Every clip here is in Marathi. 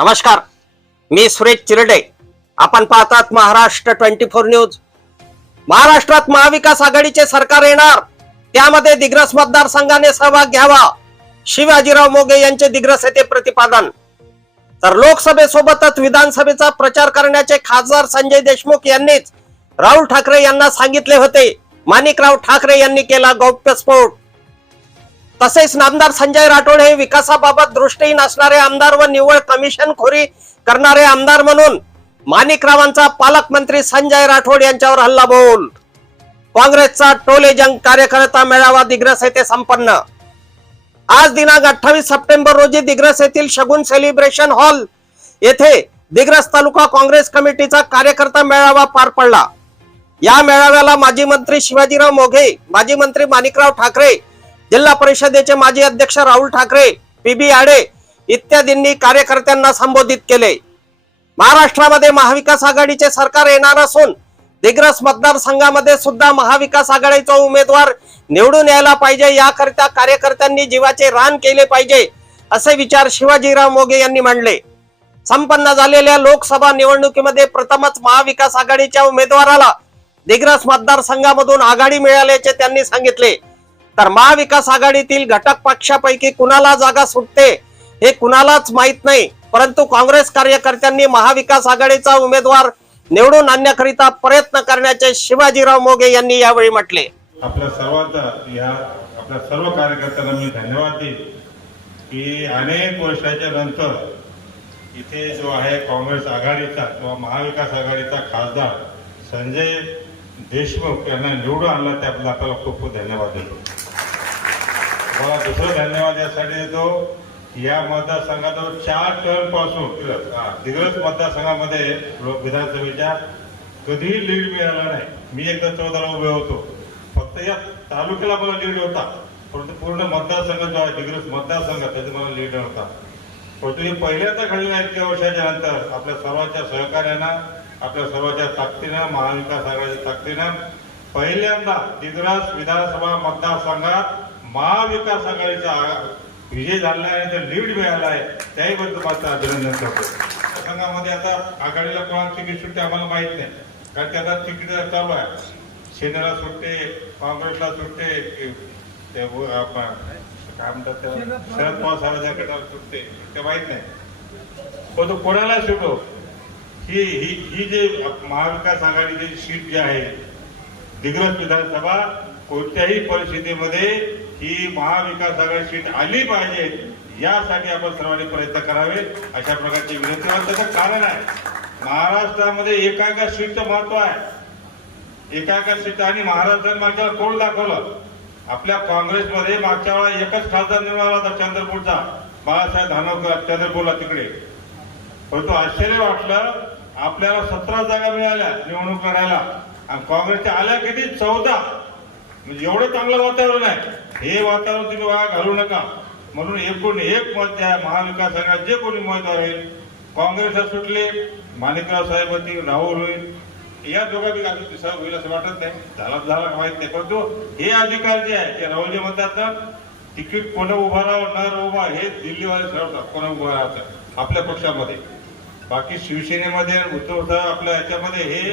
नमस्कार. मी सुरेश चिरडे. आपण पाहतात महाराष्ट्र ट्वेंटी फोर न्यूज. महाराष्ट्रात महाविकास आघाडीचे सरकार येणार. त्यामध्ये दिग्रस मतदारसंघाने सहभाग घ्यावा. शिवाजीराव मोगे यांचे दिग्रस येथे प्रतिपादन. तर लोकसभेसोबतच विधानसभेचा प्रचार करण्याचे खासदार संजय देशमुख यांनीच राहुल ठाकरे यांना सांगितले होते. माणिकराव ठाकरे यांनी केला गौप्यस्फोट तसेच नामदार संजय राठोड हे विकासाबाबत दृष्टीहीन असणारे आमदार व निव्वळ कमिशन खोरी करणारे आमदार म्हणून माणिकरावांचा पालकमंत्री संजय राठोड यांच्यावर हल्ला बोल. काँग्रेसचा टोले जंग कार्यकर्ता मेळावा दिग्रस येथे संपन्न. आज दिनांक अठ्ठावीस सप्टेंबर रोजी दिग्रस येथील शगुन सेलिब्रेशन हॉल येथे दिग्रस तालुका काँग्रेस कमिटीचा कार्यकर्ता मेळावा पार पडला. या मेळाव्याला माजी मंत्री शिवाजीराव मोघे माजी मंत्री माणिकराव ठाकरे जिल्हा परिषदेचे माजी अध्यक्ष राहुल ठाकरे पीबी आडे इत्यादींनी कार्यकर्त्यांना संबोधित केले. महाराष्ट्रामध्ये महाविकास आघाडीचे सरकार येणार असून दिग्रस मतदारसंघामध्ये सुद्धा महाविकास आघाडीचा उमेदवार निवडून यायला पाहिजे याकरिता कार्यकर्त्यांनी जीवाचे रान केले पाहिजे असे विचार शिवाजीराव मोगे यांनी मांडले. संपन्न झालेल्या लोकसभा निवडणुकीमध्ये प्रथमच महाविकास आघाडीच्या उमेदवाराला दिग्रस मतदारसंघामधून आघाडी मिळाल्याचे त्यांनी सांगितले. तर महाविकास आघाडीतील घटक पक्षापैकी कुणाला जागा सुटते हे कुणालाच माहीत नाही. परंतु काँग्रेस कार्यकर्त्यांनी महाविकास आघाडीचा उमेदवार निवडून आणण्याकरिता प्रयत्न करण्याचे शिवाजीराव मोगे यांनी यावेळी म्हटले. आपल्या सर्वांचा या आपल्या सर्व कार्यकर्त्यांना मी धन्यवाद देईन की अनेक वर्षाच्या नंतर इथे जो आहे काँग्रेस आघाडीचा किंवा महाविकास आघाडीचा खासदार संजय देशमुख यांना निवडून आणला त्याबद्दल आपल्याला खूप खूप धन्यवाद देतो. मला दुसरं धन्यवाद यासाठी देतो की या मतदारसंघातून चार टर्मपासून दिग्रस मतदारसंघामध्ये लोक विधानसभेच्या कधीही लीड मिळाला नाही. मी एकदा चौदाला उभे होतो. फक्त या तालुक्याला मला लीड होता. परंतु पूर्ण मतदारसंघ जो आहे दिग्रस मतदारसंघ त्याचा मला लीड नव्हता. परंतु हे पहिल्यांदा घडलेलं इतक्या वर्षाच्या नंतर आपल्या सर्वांच्या सहकार्यानं आपल्या सर्वांच्या ताकदीनं महाविकास आघाडीच्या ताकदीनं पहिल्यांदा दिग्रस विधानसभा मतदारसंघात महाविकास आघाडीचा विजय झाला आहे आणि लीड मिळाला आहे त्याहीबद्दल माझं अभिनंदन करतो. संघामध्ये आता आघाडीला कोणाला तिकीट सुटते आम्हाला माहीत नाही. कारण त्याला तिकीट चालू आहे. सेनेला सुटते काँग्रेसला सुटते ते आपण काय म्हणतात त्याला? शरद पवार साहेबांच्या गटाला सुटते ते माहीत नाही. पण तो कोणाला सुटो. ही ही ही जे महाविकास आघाडीची सीट जी आहे दिग्रज विधानसभा कोणत्याही परिस्थितीमध्ये ही महाविकास आघाडी सीट आली पाहिजे यासाठी आपण सर्वांनी प्रयत्न करावे अशा प्रकारची विनंती त्याचं कारण आहे. महाराष्ट्रामध्ये एका एका सीटचं महत्त्व आहे. एका एका सीट आणि महाराष्ट्राने मागच्या वेळेला कोण दाखवलं? आपल्या काँग्रेसमध्ये मागच्या वेळा एकच खासदार निर्माण होता चंद्रपूरचा. बाळासाहेब धानोकर चंद्रपूरला तिकडे. परंतु आश्चर्य वाटलं आपल्याला सतरा जागा मिळाल्या निवडणूक लढायला आणि काँग्रेसच्या आल्या किती? चौदा. म्हणजे एवढं चांगलं वातावरण आहे. हे वातावरण तुम्ही वाया घालू नका. म्हणून एकूण एक मत आहे महाविकास आघाडी जे कोणी उमेदवार होईल काँग्रेसला सुटले माणिकराव साहेब होतील राहुल होईल. या दोघांपैकी अजून होईल असं वाटत नाही. झाला झाला माहीत नाही. परंतु हे अधिकार जे आहे ते राहुलजी म्हणतात ना तिकीट कोण उभा राहावं न उभा हे दिल्लीवाले ठरवतात. कोण उभं राहतं आपल्या पक्षामध्ये. बाकी शिवसेनेमध्ये उद्धव साहेब आपल्या याच्यामध्ये हे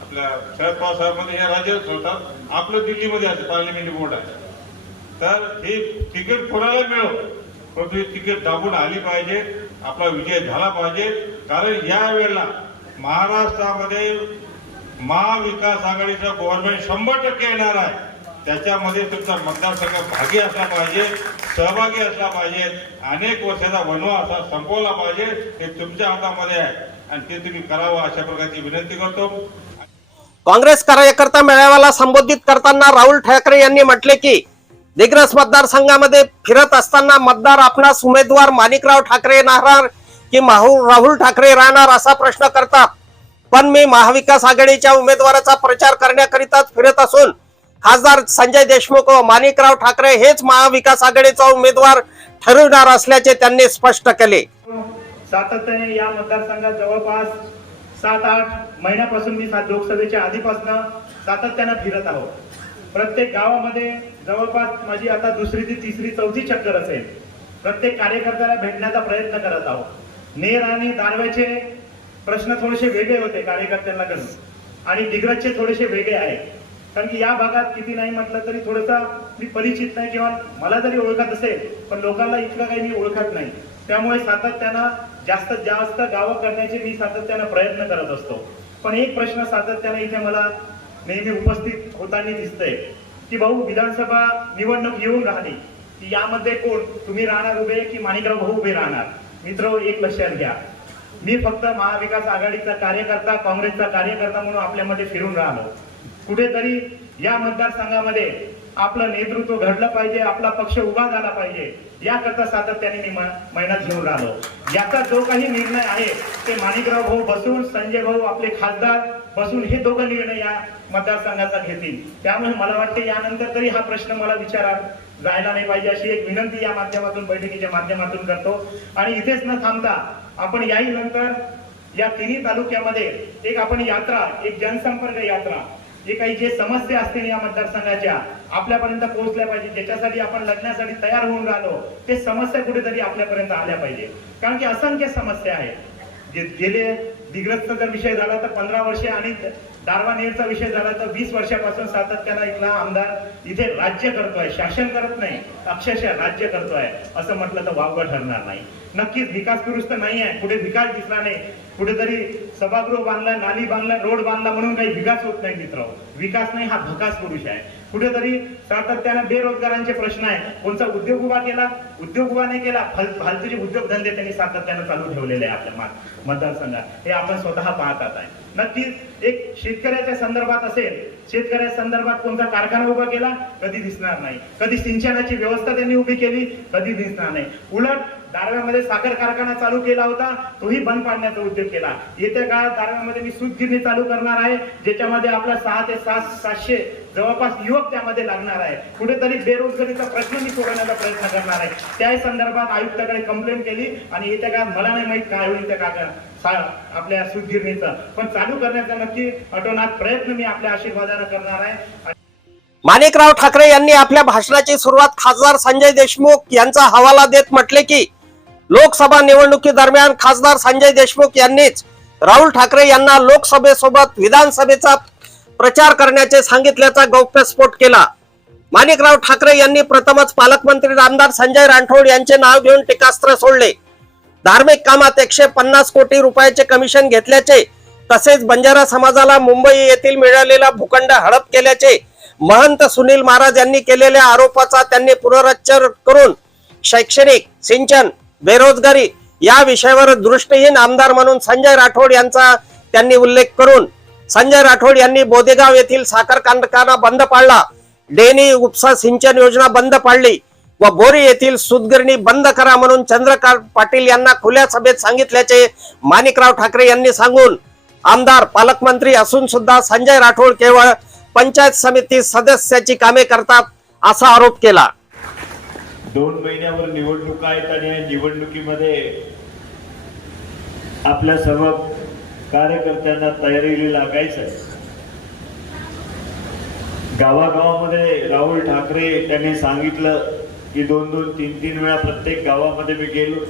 आपल्या शरद पवार साहेबांमध्ये हे राज्यच होतात. आपलं दिल्लीमध्ये असं पार्लिमेंट बोर्ड आहे. तर हे तिकीट कोणाला मिळव परंतु हे तिकीट दाबून आली पाहिजे. आपला विजय झाला पाहिजे. कारण या वेळेला महाराष्ट्रामध्ये महाविकास आघाडीचं गव्हर्नमेंट शंभर टक्के येणार आहे. त्याच्यामध्ये तुमचा मतदारसंघ भागी असला पाहिजे सहभागी असला पाहिजे. अनेक वर्षाचा वनवा असा संपवला पाहिजे. हे तुमच्या हातामध्ये आहे. आणि ते तुम्ही करावं अशा प्रकारची विनंती करतो. काँग्रेस कार्यकर्ता मेळाव्याला संबोधित करताना राहुल ठाकरे यांनी म्हटले की दिग्रस मतदारसंघामध्ये फिरत असताना मतदार आपणास उमेदवार माणिकराव ठाकरे राहणार की माहू राहुल ठाकरे राहणार असा प्रश्न करतात. पण मी महाविकास आघाडीच्या उमेदवाराचा प्रचार करण्याकरिताच फिरत असून खासदार संजय देशमुख व माणिकराव ठाकरे हेच महाविकास आघाडीचा उमेदवार ठरवणार असल्याचे त्यांनी स्पष्ट केले. सातत्याने या मतदारसंघात जवळपास सात आठ महिन्यापासून मी सात लोकसभेच्या आधीपासून सातत्यानं फिरत आहोत प्रत्येक गावामध्ये जवळपास माझी आता दुसरी ती तिसरी चौथी चक्कर असेल. प्रत्येक कार्यकर्त्याला भेटण्याचा प्रयत्न करत आहोत नेर आणि दानव्याचे प्रश्न थोडेसे वेगळे होते कार्यकर्त्यांना करून. आणि दिग्रजचे थोडेसे वेगळे आहेत. कारण की या भागात किती नाही म्हटलं तरी थोडंसं मी परिचित नाही किंवा मला जरी ओळखत असेल पण लोकांना इतकं काही मी ओळखत नाही. त्यामुळे सातत्यानं जास्तीत जास्त गावं करण्याचे मी सातत्यानं प्रयत्न करत असतो. पण एक प्रश्न सातत्याने इथे मला नेहमी उपस्थित होताना दिसतंय की भाऊ विधानसभा निवडणूक येऊन राहिली की यामध्ये कोण? तुम्ही राहणार उभे की माणिकराव भाऊ उभे राहणार? मित्र एक लक्षात घ्या. मी फक्त महाविकास आघाडीचा कार्यकर्ता काँग्रेसचा कार्यकर्ता म्हणून आपल्यामध्ये फिरून राहिलो. कुठेतरी या मतदारसंघामध्ये आपलं नेतृत्व घडलं पाहिजे आपला पक्ष उभा झाला पाहिजे याकरता सातत्याने मी मेहनत घेऊन राहिलो. याचा जो काही निर्णय आहे ते माणिकराव भाऊ बसून संजय भाऊ आपले खासदार बसून हे दोघं निर्णय या मतदारसंघाचा घेतील. त्यामुळे मला वाटते यानंतर तरी हा प्रश्न मला विचारा जायला नाही पाहिजे अशी एक विनंती या माध्यमातून बैठकीच्या माध्यमातून करतो. आणि इथेच न थांबता आपण याही नंतर या तिन्ही तालुक्यामध्ये एक आपण यात्रा एक जनसंपर्क यात्रा जे काही जे समस्या असतील या मतदारसंघाच्या आपल्यापर्यंत पोहोचल्या पाहिजे. ज्याच्यासाठी आपण लढण्यासाठी तयार होऊन राहिलो ते समस्या कुठेतरी आपल्यापर्यंत आल्या पाहिजे. कारण की असंख्य समस्या आहेत. जे गेले दिग्रजचा जर विषय झाला तर पंधरा वर्षे आणि दारवानेरचा विषय झाला तर वीस वर्षापासून सातत्यानं इथला आमदार इथे राज्य करतोय. शासन करत नाही अक्षरशः राज्य करतोय. असं म्हटलं तर वावगं ठरणार नाही. नक्कीच विकास दुरुस्त नाही आहे पुढे विकास दिसला नाही. कुठेतरी सभागृह बांधला नाली बांधला रोड बांधला म्हणून काही विकास होत नाही मित्र विकास नाही हा भकास पुरुष आहे. कुठेतरी सातत्यानं बेरोजगारांचे प्रश्न आहे कोणता उद्योग उभा केला? उद्योग उभा नाही केला. फाल- फालतूचे उद्योगधंदे त्यांनी सातत्यानं चालू ठेवलेले आहे आपल्या मतदारसंघात. हे आपण स्वतः पाहतात आहे. नक्कीच एक शेतकऱ्याच्या संदर्भात असेल शेतकऱ्या संदर्भात कोणता कारखाना उभा केला? कधी दिसणार नाही. कधी सिंचनाची व्यवस्था त्यांनी उभी केली? कधी दिसणार नाही. उलट दारव्यामध्ये साखर कारखाना चालू केला होता तोही बंद पाडण्याचा उद्योग केला. येत्या काळात दारव्यामध्ये मी सूतगिरणी चालू करणार आहे ज्याच्यामध्ये आपला सहा ते सात सातशे जवळपास युवक त्यामध्ये लागणार आहे. कुठेतरी बेरोजगारीचा प्रश्न मी सोडवण्याचा प्रयत्न करणार आहे. त्या संदर्भात आयुक्ताकडे कंप्लेंट केली आणि येत्या काळात मला नाही माहीत काय होईल त्या काका आपल्या सूतगिरणीचं पण चालू करण्याचा नक्की अटोनात प्रयत्न मी आपल्या आशीर्वादानं करणार आहे. माणिकराव ठाकरे यांनी आपल्या भाषणाची सुरुवात खासदार संजय देशमुख यांचा हवाला देत म्हटले की लोकसभा निवडणुकीदरम्यान खासदार संजय देशमुख यांनीच राहुल ठाकरे यांना लोकसभेसोबत विधानसभेचा प्रचार करण्याचे सांगितल्याचा गौप्यस्फोट केला. माणिकराव ठाकरे यांनी प्रथमच पालकमंत्री आमदार संजय राठोड यांचे नाव घेऊन टीकास्त्र सोडले. धार्मिक कामात एकशे पन्नास कोटी रुपयाचे कमिशन घेतल्याचे तसेच बंजारा समाजाला मुंबई येथील मिळालेला भूखंड हडप केल्याचे महंत सुनील महाराज यांनी केलेल्या आरोपाचा त्यांनी पुनरुच्चार करून शैक्षणिक सिंचन बेरोजगारी या विषयावर दृष्टीहीन आमदार म्हणून संजय राठोड यांचा त्यांनी उल्लेख करून संजय राठोड यांनी बोदेगाव येथील साखर कारखाना बंद पाडला. डेनी उपसा सिंचन योजना बंद पाडली व बोरी येथील सुदगिरणी बंद करा म्हणून चंद्रकांत पाटील यांना खुल्या सभेत सांगितल्याचे माणिकराव ठाकरे यांनी सांगून आमदार पालकमंत्री असून सुद्धा संजय राठोड केवळ पंचायत समिती सदस्याची कामे करतात असा आरोप केला. दोन महिन्यावर निवडणुका आहेत आणि या निवडणुकीमध्ये आपल्या सर्व कार्यकर्त्यांना तयारीला लागायचं आहे गावागावामध्ये राहुल ठाकरे त्यांनी सांगितलं की दोन दोन तीन तीन वेळा प्रत्येक गावामध्ये मी गेलो.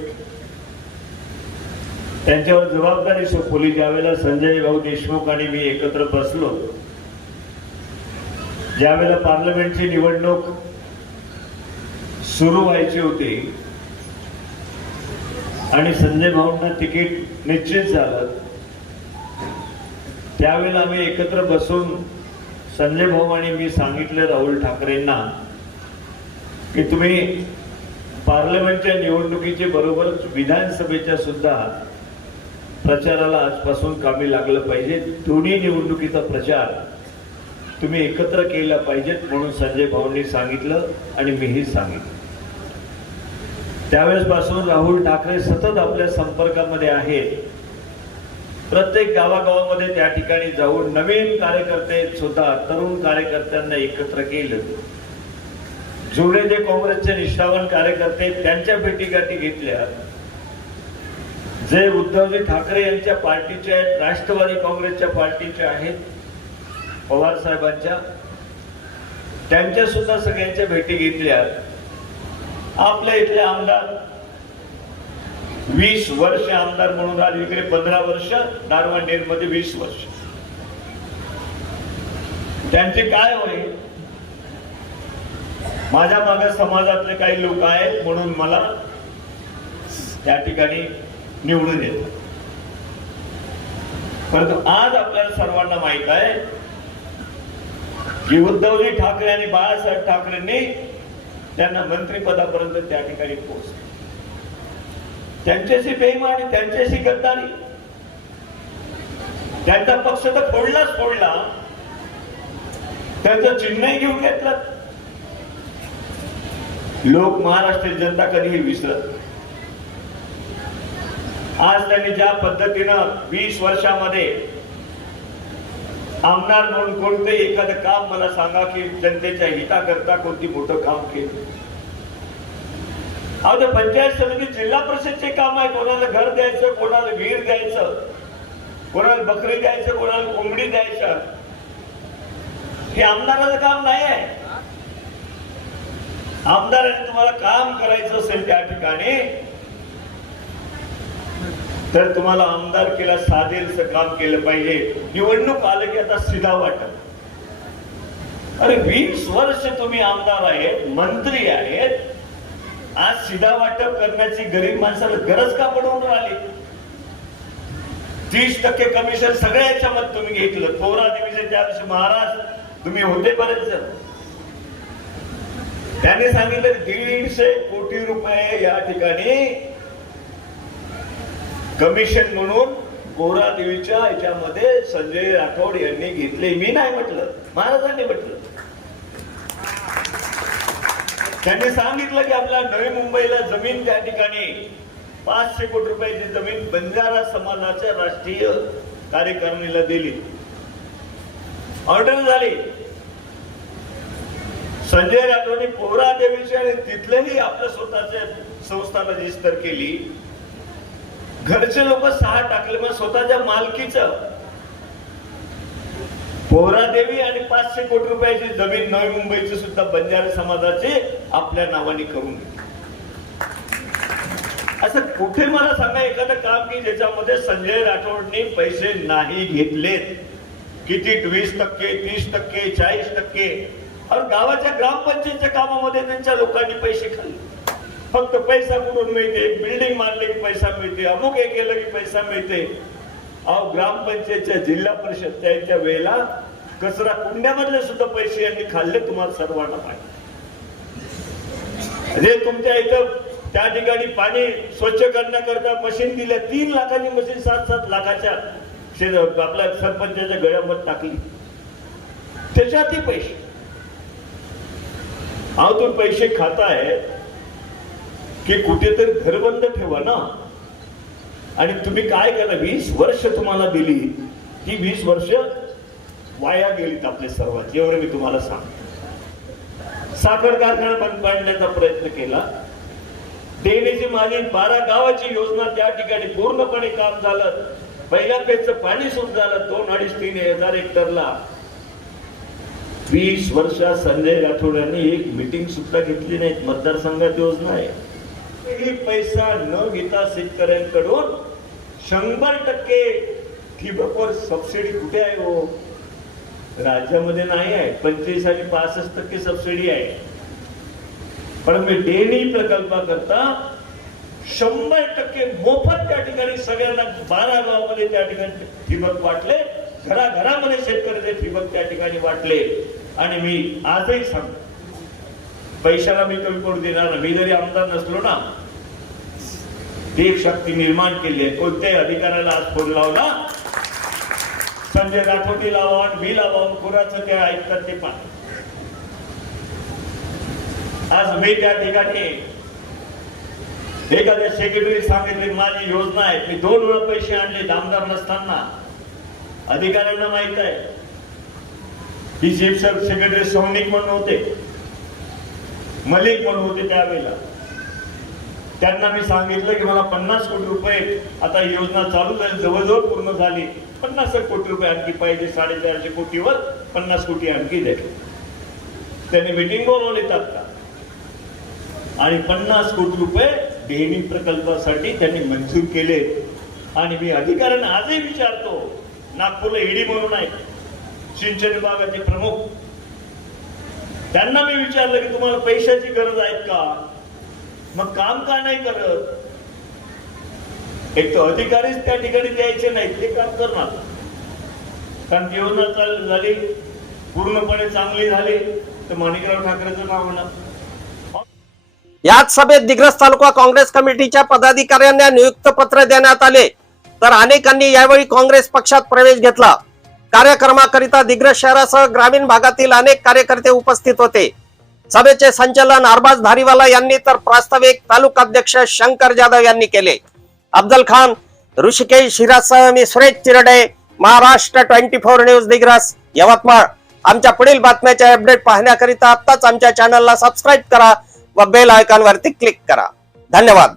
त्यांच्यावर जबाबदारी सोपवली ज्यावेळेला संजय भाऊ देशमुख आणि मी एकत्र बसलो ज्यावेळेला पार्लमेंटची निवडणूक सुरू व्हायची होती. आणि संजय भाऊंना तिकीट निश्चित झालं. त्यावेळेला आम्ही एकत्र बसून संजय भाऊ आणि मी सांगितलं राहुल ठाकरेंना की तुम्ही पार्लमेंटच्या निवडणुकीचे बरोबरच विधानसभेच्या सुद्धा प्रचाराला आजपासून कामी लागलं पाहिजे. दोन्ही निवडणुकीचा प्रचार तुम्ही एकत्र केला पाहिजेत म्हणून संजय भाऊंनी सांगितलं आणि मीही सांगितलं. त्यावेळेसपासून राहुल ठाकरे सतत आपल्या संपर्कामध्ये आहेत. प्रत्येक गावागावामध्ये त्या ठिकाणी जाऊन नवीन कार्यकर्ते सुद्धा तरुण कार्यकर्त्यांना एकत्र केलं. जुने जे काँग्रेसचे निष्ठावान कार्यकर्ते आहेत, त्यांच्या भेटीगाठी घेतल्या. जे उद्धवजी ठाकरे यांच्या पार्टीचे आहेत राष्ट्रवादी काँग्रेसच्या पार्टीचे आहेत पवार साहेबांच्या त्यांच्या सुद्धा सगळ्यांच्या भेटी घेतल्या. आपल्या इथले आमदार. वीस वर्ष आमदार म्हणून राहिले. इकडे पंधरा वर्ष दारवांडेरमध्ये वीस वर्ष. त्यांचे काय होईल? माझ्या मागे समाजातले काही लोक आहेत म्हणून मला त्या ठिकाणी निवडून येत परंतु आज आपल्याला सर्वांना माहीत आहे की उद्धवजी ठाकरे आणि बाळासाहेब ठाकरेंनी त्यांना मंत्रिपदापर्यंत त्या ठिकाणी पोहोचले. त्यांच्याशी बेईमानी त्यांच्याशी गद्दारी. त्यांचा पक्ष तर फोडलाच फोडला. त्यांचं चिन्हही घेऊन घेतलं. लोक महाराष्ट्रीय जनता कधीही विसरत आज त्यांनी ज्या पद्धतीनं वीस वर्षामध्ये आमदार म्हणून कोणतं एखादं काम मला सांगा की जनतेच्या हिताकरता कोणती मोठं काम केलं. अहो ते पंचायत समिती जिल्हा परिषदचे काम आहे. कोणाला घर द्यायचं कोणाला विहीर द्यायचं कोणाला बकरी द्यायचं कोणाला कोंबडी द्यायचं. हे आमदाराचं काम नाही आहे. आमदाराने तुम्हाला काम करायचं असेल त्या ठिकाणी तर तुम्हाला आमदार केला साधेलचं काम केलं पाहिजे. निवडणूक आलं की आता सिधा वाटत. अरे वीस वर्ष तुम्ही आमदार आहेत मंत्री आहेत. आज सीधा वाटप करण्याची गरीब माणसाला गरज का पडून राहिली? तीस टक्के कमिशन सगळ्या याच्यामध्ये तुम्ही घेतलं. थोरा दिवशी त्या दिवशी महाराज तुम्ही होते बरेच जण त्यांनी सांगितलं दीडशे कोटी रुपये या ठिकाणी कमिशन म्हणून गोरा देवीच्या याच्यामध्ये संजय राठोड यांनी घेतले. मी नाही म्हटलं. महाराजांनी म्हटलं. त्यांनी सांगितलं की आपल्या नवी मुंबईला जमीन त्या ठिकाणी पाचशे कोटी रुपयाची जमीन बंजारा समाजाच्या राष्ट्रीय कार्यकारिणीला दिली. ऑर्डर झाली. संजय राठोडने पोहरा देवीची आणि तिथलेही आपल्या स्वतःच्या संस्था रजिस्टर केली. घरचे लोक सहा टाकले मग स्वतःच्या मालकीचं. पोहरा देवी आणि पाचशे कोटी रुपयाची जमीन नवी मुंबईची सुद्धा बंजारा समाजाची आपल्या नावाने करून असं कुठे मला सांगा एखादं काम की ज्याच्यामध्ये संजय राठोडनी पैसे नाही घेतलेत. किती? वीस टक्के तीस टक्के चाळीस टक्के. और गावाच्या ग्रामपंचायतच्या कामामध्ये त्यांच्या लोकांनी पैसे खाल्ले. फक्त पैसा कुठून मिळते? बिल्डिंग मारले की पैसा मिळते. अमुक हे केलं की पैसा मिळते. अहो ग्रामपंचायतच्या जिल्हा परिषद त्यांच्या वेळेला कचरा कुंड्यामधले सुद्धा पैसे यांनी खाल्ले तुम्हाला सर्वांना पाहिजे म्हणजे तुमच्या इथं त्या ठिकाणी पाणी स्वच्छ करण्याकरता मशीन दिल्या. तीन लाखाची मशीन सात सात लाखाच्या आपल्या सरपंचाच्या गळ्यामध्ये टाकली. त्याच्यातही पैसे. अहो तुम्ही पैसे खाताय. की कुठेतरी घरबंद ठेवा ना. आणि तुम्ही काय करा वीस वर्ष तुम्हाला दिली ही वीस वर्ष वाया गेलीत आपले सर्वात. एवढं मी तुम्हाला सांग साखर कारखाना बंद पाडण्याचा प्रयत्न केला. देण्याची माझी बारा गावाची योजना त्या ठिकाणी पूर्णपणे काम झालं. पहिल्या पेजचं पाणी सुरू झालं दोन अडीच तीन हजार हेक्टरला. वीस वर्षात संजय राठोड यांनी एक मिटिंग सुद्धा घेतली नाही. मतदारसंघात योजना आहे. एकही पैसा न घेता शेतकऱ्यांकडून शंभर टक्के ठिबकवर सबसिडी कुठे आहे हो? राज्यामध्ये नाही आहे. पंचवीस आणि पासष्ट टक्के सबसिडी आहे. पण मी डेनी प्रकल्पाकरता शंभर टक्के मोफत त्या ठिकाणी सगळ्यांना बारा गावामध्ये त्या ठिकाणी ठिबक वाटले. घराघरामध्ये शेतकऱ्याचे ठिबक त्या ठिकाणी वाटले. आणि मी आजही सांगतो. पैशाला मी कमी करून देणार मी जरी आमदार नसलो ना ती शक्ती निर्माण केली आहे. कोणत्याही अधिकाऱ्याला आज फोन लावला संजय राठोटी लावा मी लावा कुणाचं ते ऐकतात ते पहा आज मी त्या ठिकाणी एखाद्या सेक्रेटरी सांगितले माझी योजना आहे. मी दोन वेळा पैसे आणले दामदार नसताना. अधिकाऱ्यांना माहीत आहे. ही चीफ सेक्रेटरी सौनिक म्हणून होते. मलिक म्हणून होते त्यावेळेला. त्यांना मी सांगितलं की मला पन्नास कोटी रुपये आता योजना चालू झाली जवळजवळ पूर्ण झाली. पन्नास कोटी रुपये आणखी पाहिजे साडेचारशे कोटीवर पन्नास कोटी आणखी द्या त्यांनी मिटिंग बोलवली तात्काळ. आणि पन्नास कोटी रुपये देणी प्रकल्पासाठी त्यांनी मंजूर केले. आणि मी अधिकाऱ्यांना आजही विचारतो नागपूरला ईडी म्हणून आहे सिंचन विभागाचे प्रमुख. त्यांना मी विचारलं की तुम्हाला पैशाची गरज आहे का? मग काम का नाही करत? एक तर अधिकारीच त्या ठिकाणी द्यायचे नाहीत ते काम करणार. कारण योजना झाली पूर्णपणे चांगली झाली तर माणिकराव ठाकरेचं नाव होणार. याच सभेत दिग्रस तालुका काँग्रेस कमिटीच्या पदाधिकाऱ्यांना नियुक्त पत्र देण्यात आले. तर अनेकांनी यावेळी काँग्रेस पक्षात प्रवेश घेतला. कार्यक्रमाकरिता दिग्रस शहरासह ग्रामीण भागातील अनेक कार्यकर्ते उपस्थित होते. सभेचे संचालन अरबाज धारीवाला यांनी तर प्रास्ताविक तालुकाध्यक्ष शंकर जाधव यांनी केले. अफजल खान ऋषिकेश हिरासह मी Suresh Chirde Maharashtra twenty four news Digras Yavatmal. आमच्या पुढील बातम्याचे अपडेट पाहण्याकरिता आत्ताच आमच्या चॅनलला सबस्क्राईब करा व बेल आयकॉन वरती क्लिक करा. धन्यवाद.